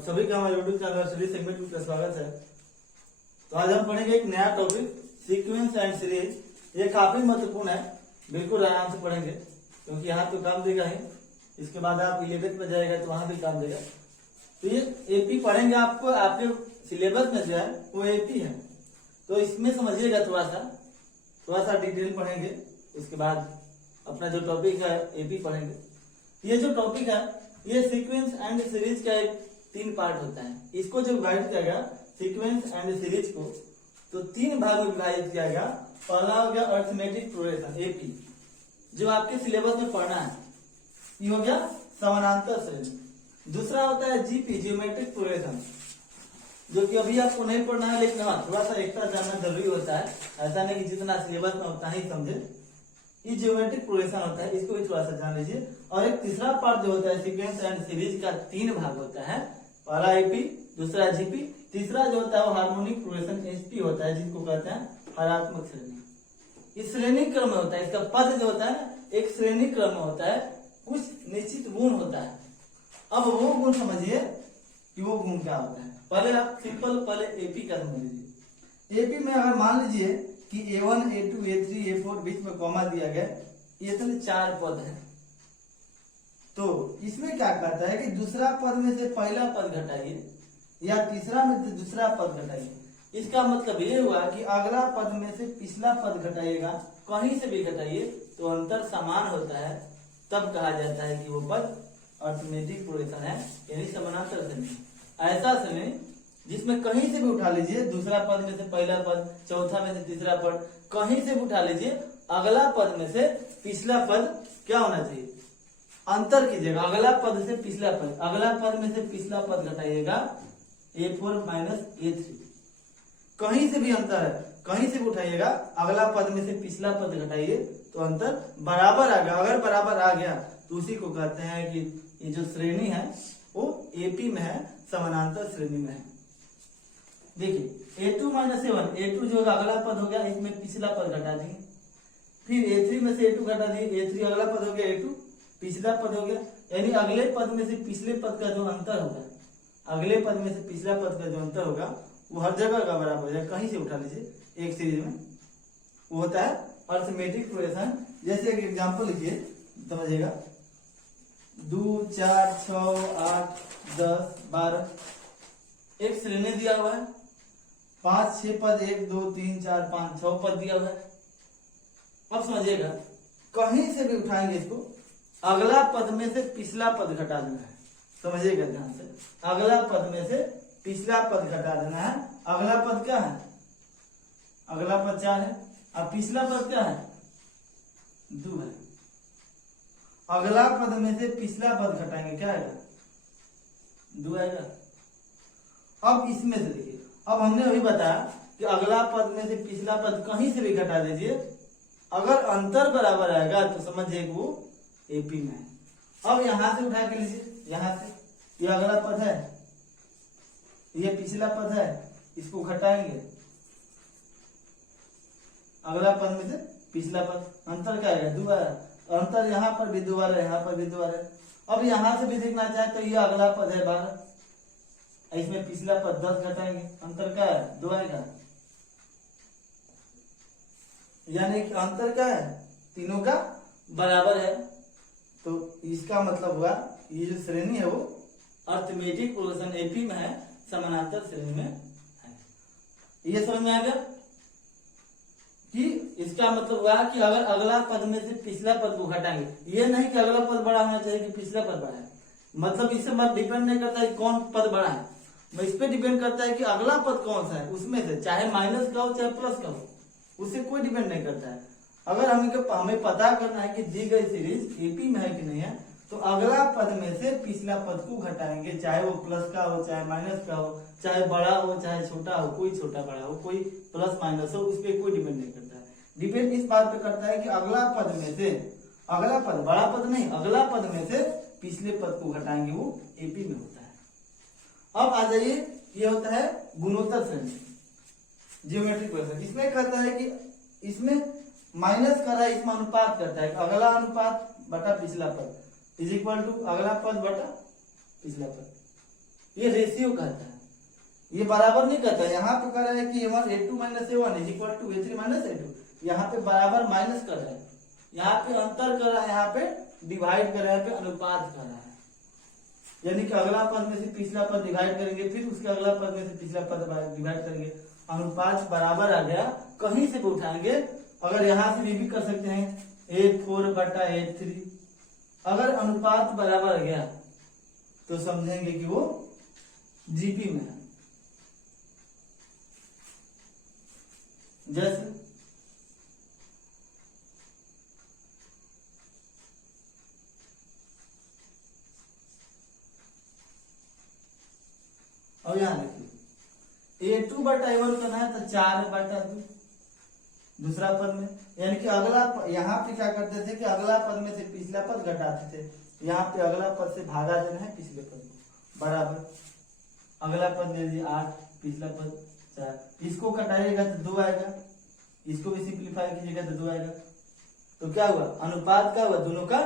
आप सभी का हमारे यूट्यूब चैनल स्टडी सेगमेंट में स्वागत है। तो आज हम पढ़ेंगे एक नया टॉपिक सीक्वेंस एंड सीरीज। ये काफी महत्वपूर्ण है, बिल्कुल आराम से पढ़ेंगे क्योंकि यहाँ तो काम देगा ही। इसके बाद आप 11th में जाएगा तो वहां भी काम देगा। तो ये एपी पढ़ेंगे, आपको आपके सिलेबस में जो है वो एपी है, तो इसमें समझिएगा थोड़ा सा डिटेल पढ़ेंगे। उसके बाद अपना जो टॉपिक है एपी पढ़ेंगे। ये जो टॉपिक है ये सीक्वेंस एंड सीरीज का एक 3 पार्ट होता है। इसको जो डिवाइड किया गया सीक्वेंस एंड सीरीज को, तो 3 भाग में विभाजित किया गया। पहला हो गया अरिथमेटिक प्रोग्रेशन एपी, जो आपके सिलेबस में पढ़ना है, ये हो गया समानांतर श्रेणी। दूसरा होता है जीपी ज्योमेट्रिक प्रोग्रेशन, जो कि अभी आपको नहीं पढ़ना है, लेकिन हाँ थोड़ा सा एक्स्ट्रा जानना जरूरी होता है। ऐसा नहीं कि जितना सिलेबस में उतना ही समझे। ये ज्योमेट्रिक प्रोग्रेशन होता है, इसको भी थोड़ा सा जान लीजिए। और एक तीसरा पार्ट जो होता है सीक्वेंस एंड सीरीज का 3 भाग होता है। पहला एपी, दूसरा जीपी, तीसरा जो होता है वो हार्मोनिक प्रोग्रेशन एचपी होता है, जिसको कहते हैं हरात्मक श्रेणी। इस श्रेणी क्रम में होता है, इसका पद जो होता है एक श्रेणी क्रम में होता है, कुछ निश्चित गुण होता है। अब वो गुण समझिए कि वो गुण क्या होता है। पहले आप पहले एपी का समझ लीजिए। एपी में अगर मान लीजिए कि A1, A2, A3, A4 बीच में कॉमा दिया गया, ये तो 4 पद है। तो इसमें क्या कहता है कि दूसरा पद में से पहला पद घटाइए या तीसरा में से दूसरा पद घटाइए। इसका मतलब ये हुआ कि अगला पद में से पिछला पद घटाइएगा, कहीं से भी घटाइए तो अंतर समान होता है, तब कहा जाता है कि वो पद अरिथमेटिक प्रोग्रेशन है, यानी समानांतर श्रेणी। ऐसा श्रेणी जिसमें कहीं से भी उठा लीजिए, दूसरा पद में से पहला पद, चौथा में से तीसरा पद, कहीं से भी उठा लीजिए, अगला पद में से पिछला पद क्या होना चाहिए, अंतर कीजिएगा। अगला पद से पिछला पद, अगला पद में से पिछला पद घटाइएगा A4 माइनस A3, कहीं से भी अंतर है, कहीं से भी उठाइएगा, अगला पद में से पिछला पद घटाइए तो अंतर बराबर आ गया। अगर बराबर आ गया तो उसी को कहते हैं कि ये जो श्रेणी है वो एपी में है, समानांतर श्रेणी में है। देखिए A2 माइनस A1, A2 जो अगला पद हो गया, इसमें पिछला पद घटा दिए। फिर A3 में से A2 घटा दिए, A3 अगला पद हो गया, A2 पिछला पद हो गया, यानी अगले पद में से पिछले पद का जो अंतर होगा, अगले पद में से पिछला पद का जो अंतर होगा वो हर जगह का बराबर हो जाए, कहीं से उठा लीजिए एक सीरीज में, वो होता है अरिथमेटिक प्रोग्रेशन। जैसे एक एग्जाम्पल लिखिए समझिएगा, 2, 4, 6, 8, 10, 12 एक श्रेणी दिया हुआ है, 5, 6 पद, 1, 2, 3, 4, 5, 6 पद दिया हुआ है। अब समझिएगा, कहीं से भी उठाएंगे इसको, अगला पद में से पिछला पद घटा देना है। समझिएगा ध्यान से, अगला पद में से पिछला पद घटा देना है। अगला पद क्या है, अगला पद 4 है, अब पिछला पद क्या है 2 है। अगला पद में से पिछला पद घटाएंगे, क्या आएगा 2 आएगा। अब इसमें से देखिए, अब हमने अभी बताया कि अगला पद में से पिछला पद कहीं से भी घटा दीजिए, अगर अंतर बराबर आएगा तो समझिए वो एपी में है। अब यहां से उठा के लीजिए, यहां से ये अगला पद है, ये पिछला पद है, इसको घटाएंगे, अगला पद में से पिछला पद, अंतर क्या आएगा 2 आएगा। अंतर यहाँ पर भी 2 आ रहा है, यहाँ पर भी 2 आ रहा है। अब यहां से भी देखना चाहे तो ये अगला पद है 12, इसमें पिछला पद 10 घटाएंगे, अंतर क्या है 2 आएगा। यानी कि अंतर क्या है, तीनों का बराबर है। तो इसका मतलब हुआ ये जो श्रेणी है वो अरिथमेटिक प्रोग्रेशन एपी में है, समानांतर श्रेणी में है। ये समझ में आ गया कि इसका मतलब हुआ कि अगर अगला पद में से पिछला पद को घटाएंगे, ये नहीं कि अगला पद बड़ा होना चाहिए कि पिछला पद बड़ा है, मतलब इससे बात डिपेंड नहीं करता है कौन पद बड़ा है, इस पे डिपेंड करता है कि अगला पद कौन सा है, उसमें से चाहे माइनस का हो चाहे प्लस का हो, उससे कोई डिपेंड नहीं करता है। अगर हमें पता करना है कि दी गई सीरीज एपी में है कि नहीं है, तो अगला पद में से पिछला पद को घटाएंगे, चाहे वो प्लस का हो चाहे माइनस का हो, चाहे बड़ा हो चाहे छोटा हो, कोई छोटा बड़ा हो, कोई प्लस माइनस हो, उस पर कोई डिपेंड नहीं करता है। डिपेंड इस बात पे करता है कि अगला पद में से, अगला पद बड़ा पद नहीं, अगला पद में से पिछले पद को घटाएंगे, वो एपी में होता है। अब आ जाइए, ये होता है गुणोत्तर श्रेणी ज्योमेट्रिक प्रोग्रेशन। इसमें कहता है कि इसमें माइनस कर रहा है, इसमें अनुपात करता है, अगला अनुपात बटा पिछला पद इज इक्वल टू अगला पद बटा पिछला पद। ये रेशियो कहता है, ये बराबर नहीं कहता है। यहाँ पे कह रहा है कि a2 minus a1 is equal to a3 minus a2, यहाँ पे बराबर माइनस कर रहा है, यहाँ पे अंतर कर रहा है, यहाँ पे डिवाइड कर रहा है, यहाँ पे अनुपात कर रहा है। यानी कि अगला पद में से पिछला पद डिवाइड करेंगे, फिर उसके अगला पद में से पिछला पद डिवाइड करेंगे, अनुपात बराबर आ गया, कहीं से भी उठाएंगे। अगर यहाँ से भी कर सकते हैं a4 बटा a3, अगर अनुपात बराबर आ गया तो समझेंगे कि वो जीपी में है। जैसे अब यहां देखिए a2 बटा a1 करना है तो 4 बटा 2 दूसरा पद में, यानी कि अगला यहाँ पे क्या करते थे कि अगला पद में से पिछला पद घटाते थे, यहाँ पे अगला पद से भागा देना है पिछले पद को, बराबर अगला पद ले लीजिए 8, पिछला पद 4, इसको घटाइएगा तो 2 आएगा, इसको भी सिंप्लीफाई कीजिएगा तो 2 आएगा। तो क्या हुआ, अनुपात क्या हुआ, दोनों का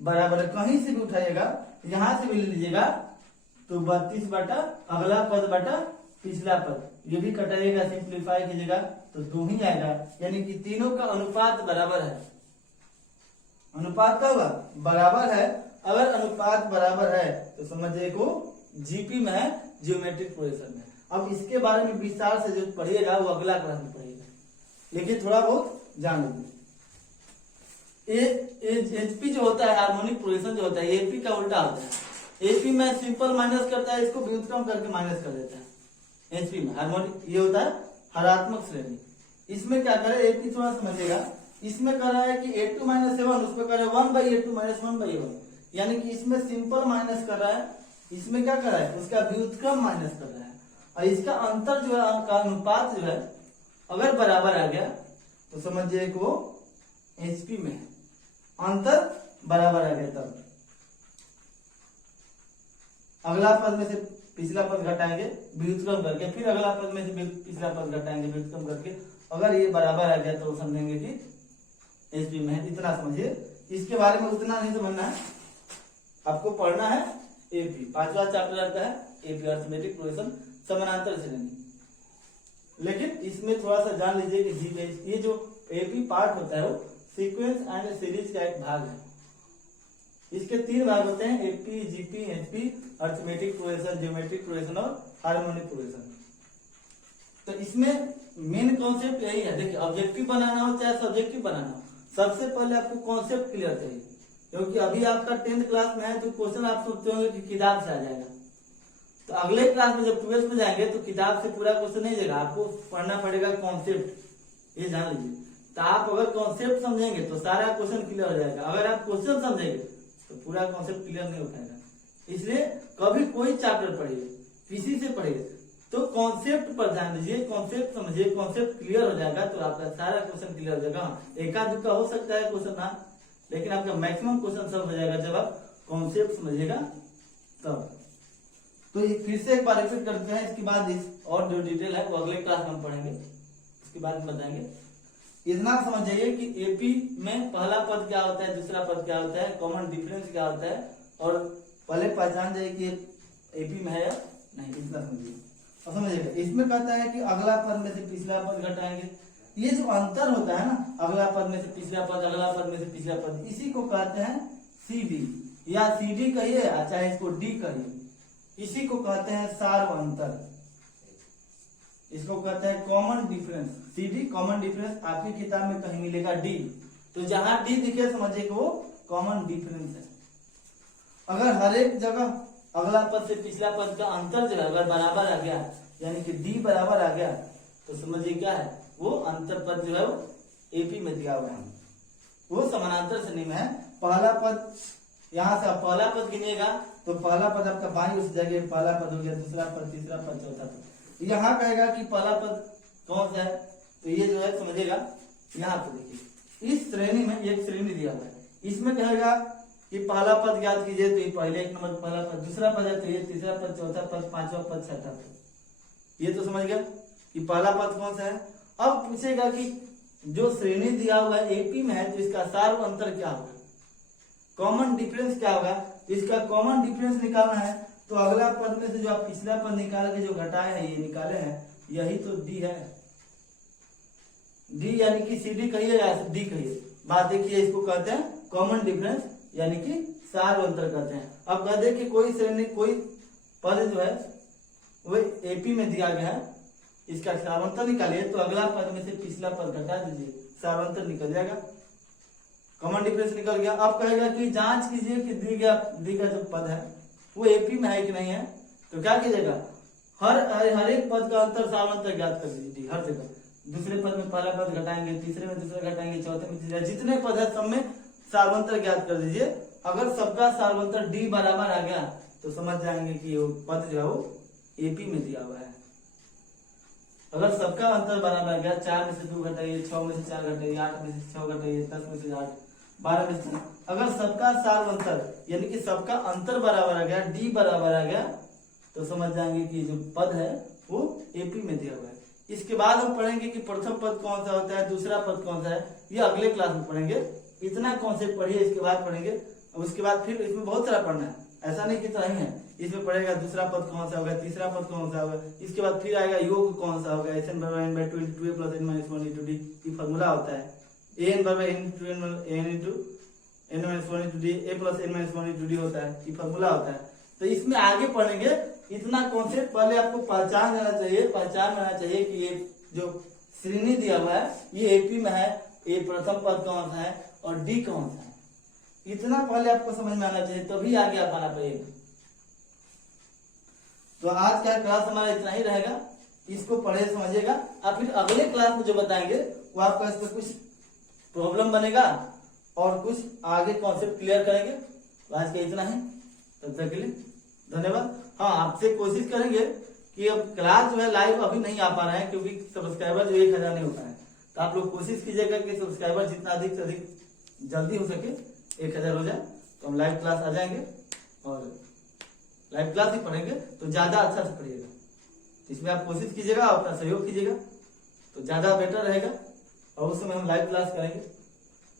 बराबर। कहीं से भी उठाइएगा, यहाँ से भी ले लीजिएगा तो 32 बटा अगला पद बटा पिछला पद, ये भी कटाइएगा सिंप्लीफाई कीजिएगा तो 2 ही आएगा। यानी कि तीनों का अनुपात बराबर है। अनुपात क्या होगा, बराबर है। अगर अनुपात बराबर है तो समझिए को जीपी में है, ज्योमेट्रिक प्रोग्रेशन में। अब इसके बारे में विस्तार से जो पढ़िएगा वो अगला क्लास में पढ़िएगा, लेकिन थोड़ा बहुत जान लीजिए। एचपी जो होता है, हार्मोनिक प्रोग्रेशन जो होता है, एपी का उल्टा होता है। एपी में सिंपल माइनस करता है, इसको व्युत्क्रम करके माइनस कर देता है। एचपी में हार्मोनिक ये होता है हरात्मक श्रेणी। इसमें क्या करे, एपी थोड़ा समझिएगा, इसमें कर रहा है कि a2 माइनस a1, उसमें कर रहा है 1/a2 माइनस 1/a1, यानी कि इसमें सिंपल माइनस कर रहा है, इसमें क्या कर रहा है, उसका व्युत्क्रम माइनस कर रहा है। और इसका अंतर जो है, का अनुपात जो है अगर बराबर आ गया तो समझिए कि वो एचपी में है। अंतर बराबर आ गया तब अगला पद में से पिछला पद घटाएंगे व्युत्क्रम करके, फिर अगला पद में से पिछला पद घटाएंगे व्युत्क्रम करके, अगर ये बराबर आ गया तो समझेंगे कि एचपी में है। इतना समझिए, इसके बारे में उतना नहीं समझना है, आपको पढ़ना है एपी। 5वां चैप्टर रहता है एपी, अरिथमेटिक प्रोग्रेशन, समानांतर श्रेणी। लेकिन इसमें थोड़ा सा जान लीजिए कि जी ये जो एपी पार्ट होता है वो सीक्वेंस एंड सीरीज का एक भाग है। इसके 3 भाग होते हैं, AP, GP, HP, arithmetic progression, geometric progression और हार्मोनिक प्रोग्रेशन। तो इसमें मेन कॉन्सेप्ट यही है। देखिए, ऑब्जेक्टिव बनाना हो चाहे सब्जेक्टिव बनाना हो, सबसे पहले आपको कॉन्सेप्ट क्लियर चाहिए। क्योंकि अभी आपका 10th क्लास में है तो क्वेश्चन आप सोचते होंगे कि किताब से आ जाएगा, तो अगले क्लास में जब 12th में जाएंगे तो किताब से पूरा क्वेश्चन नहीं देगा, आपको पढ़ना पड़ेगा कॉन्सेप्ट। ये जान लीजिए, तो आप अगर कॉन्सेप्ट समझेंगे तो सारा क्वेश्चन क्लियर हो जाएगा। अगर आप क्वेश्चन समझेंगे तो पूरा कॉन्सेप्ट क्लियर नहीं हो पाएगा। इसलिए कभी कोई चैप्टर पढ़िए, किसी से पढ़िए तो कॉन्सेप्ट पर ध्यान दीजिए, कॉन्सेप्ट समझिए, कॉन्सेप्ट क्लियर हो जाएगा तो आपका सारा क्वेश्चन क्लियर हो जाएगा। एका दुक्का हो सकता है क्वेश्चन ना, लेकिन आपका मैक्सिमम क्वेश्चन सब हो जाएगा जब आप कॉन्सेप्ट समझिएगा तब। तो ये फिर से एक बार रिपीट करते हैं, इसके बाद इस और जो डिटेल है वो अगले क्लास में हम पढ़ेंगे, उसके बाद बताएंगे। इतना समझ जाइए कि एपी में पहला पद क्या होता है, दूसरा पद क्या होता है, कॉमन डिफरेंस क्या होता है, और पहले पहचान जाइए कि एपी में है या नहीं, इतना समझिए। और समझिएगा, इसमें कहता है कि अगला पद में से पिछला पद घटाएंगे। ये जो अंतर होता है ना, अगला पद में से पिछला पद, अगला पद में से पिछला पद, इसी को कहते हैं सीडी या सीडी कहिए, चाहे इसको डी कहिए, इसी को कहते हैं सार्व अंतर। इसको कहते हैं common difference. CD common difference आपकी किताब में कहीं मिलेगा डी, तो जहां डी दिखे समझिए कि वो कॉमन डिफरेंस है। अगर हर एक जगह अगला पद से पिछला पद का अंतर जो है अगर बराबर आ गया, यानी कि डी बराबर आ गया, तो समझिए क्या है, वो अंतर पद जो है वो एपी में दिया हुआ है, वो समानांतर श्रेणी में है। पहला पद, यहाँ से आप पहला पद गिनिएगा तो पहला पद आपका बाई उस जगह पहला पद हो गया, दूसरा पद, तीसरा पद, चौथा पद। यहाँ कहेगा कि पहला पद कौन सा है, तो ये जो है समझिएगा, यहाँ पे देखिए इस श्रेणी में एक श्रेणी दिया हुआ है, इसमें कहेगा कि पहला पद ज्ञात कीजिए, तो ये पहले 1 नंबर पहला पद, दूसरा पद है तो ये तीसरा पद, चौथा पद, 5वां पद, 6वां पद। ये तो समझ गया कि पहला पद कौन सा है। अब पूछेगा कि जो श्रेणी दिया हुआ है एपी में है तो इसका सार्व अंतर क्या होगा, कॉमन डिफरेंस क्या होगा। इसका कॉमन डिफरेंस निकालना है तो अगला पद में से जो आप पिछला पद निकाल के जो घटाए हैं, ये निकाले हैं, यही तो डी है। डी यानी कि CD कहिए या डी कहिए, बात देखिए, इसको कहते हैं कॉमन डिफरेंस यानी कि सार अंतर कहते हैं। अब कह दे कि कोई श्रेणी कोई पद जो है वो एपी में दिया गया है, इसका सारांतर निकालिए, तो अगला पद में से पिछला पद घटा दीजिए, सारांतर निकल जाएगा, कॉमन डिफरेंस निकल गया। अब कहेगा कि जांच कीजिए कि दी गया जो पद है वो एपी में है कि नहीं है, तो क्या कीजिएगा, हर एक पद का अंतर सारांतर ज्ञात कर दीजिए, हर जगह। दूसरे पद में पहला पद घटाएंगे, तीसरे में दूसरा घटाएंगे, चौथे में तीसरा, जितने पद है सब में सारांतर ज्ञात कर दीजिए। अगर सबका सारांतर डी बराबर आ गया तो समझ जाएंगे कि वो पद जो है वो एपी में दिया हुआ है। अगर सबका अंतर बराबर आ गया, 4 में से 2 घटाइए, 6 में से 4 घटाइए, 8 में से 6 घटाइए, 10 में से 8, 12 में से, अगर सबका सारांतर यानी कि सबका अंतर बराबर आ गया, डी बराबर आ गया, तो समझ जाएंगे कि जो पद है वो एपी में दिया हुआ है। इसके बाद हम पढ़ेंगे कि प्रथम पद कौन सा होता है, दूसरा पद कौन सा है, ये अगले क्लास में पढ़ेंगे। इतना कॉन्सेप्ट पढ़िए, इसके बाद पढ़ेंगे, उसके बाद फिर इसमें बहुत सारा पढ़ना है, ऐसा नहीं कि इतना ही है। इसमें पढ़ेगा दूसरा पद कौन सा होगा, तीसरा पद कौन सा होगा, इसके बाद फिर आएगा योग कौन सा होगा, SN बराबर n by 2 2a plus n minus 1 into d, ये फॉर्मूला होता है। an बराबर n into n into n minus 1 into d, a plus n minus 1 into d होता है, ये फॉर्मूला होता है। तो इसमें आगे पढ़ेंगे, इतना कॉन्सेप्ट पहले आपको पहचान लेना चाहिए कि ये जो श्रेणी दिया हुआ है ये एपी में है, ये प्रथम पद कौन सा है और डी कौन सा है, इतना पहले आपको समझ में आना चाहिए, तभी आगे आप आना पाएगा। तो आज का क्लास हमारा इतना ही रहेगा, इसको पढ़े समझिएगा। अब फिर अगले क्लास में जो बताएंगे वो आपको इस पर कुछ प्रॉब्लम बनेगा और कुछ आगे कॉन्सेप्ट क्लियर करेंगे। तो आज का इतना ही, तब तक के लिए धन्यवाद। हाँ, आपसे कोशिश करेंगे कि अब क्लास जो है लाइव अभी नहीं आ पा रहे हैं क्योंकि सब्सक्राइबर जो 1000 नहीं होता है, तो आप लोग कोशिश कीजिएगा कि सब्सक्राइबर जितना अधिक से अधिक जल्दी हो सके 1000 हो जाए, तो हम लाइव क्लास आ जाएंगे और लाइव क्लास ही पढ़ेंगे, तो ज्यादा अच्छा से पढ़िएगा। इसमें आप कोशिश कीजिएगा, अपना सहयोग कीजिएगा, तो ज्यादा बेटर रहेगा, और उस समय हम लाइव क्लास करेंगे।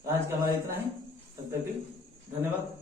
आज का हमारा इतना ही, तब तक के लिए धन्यवाद।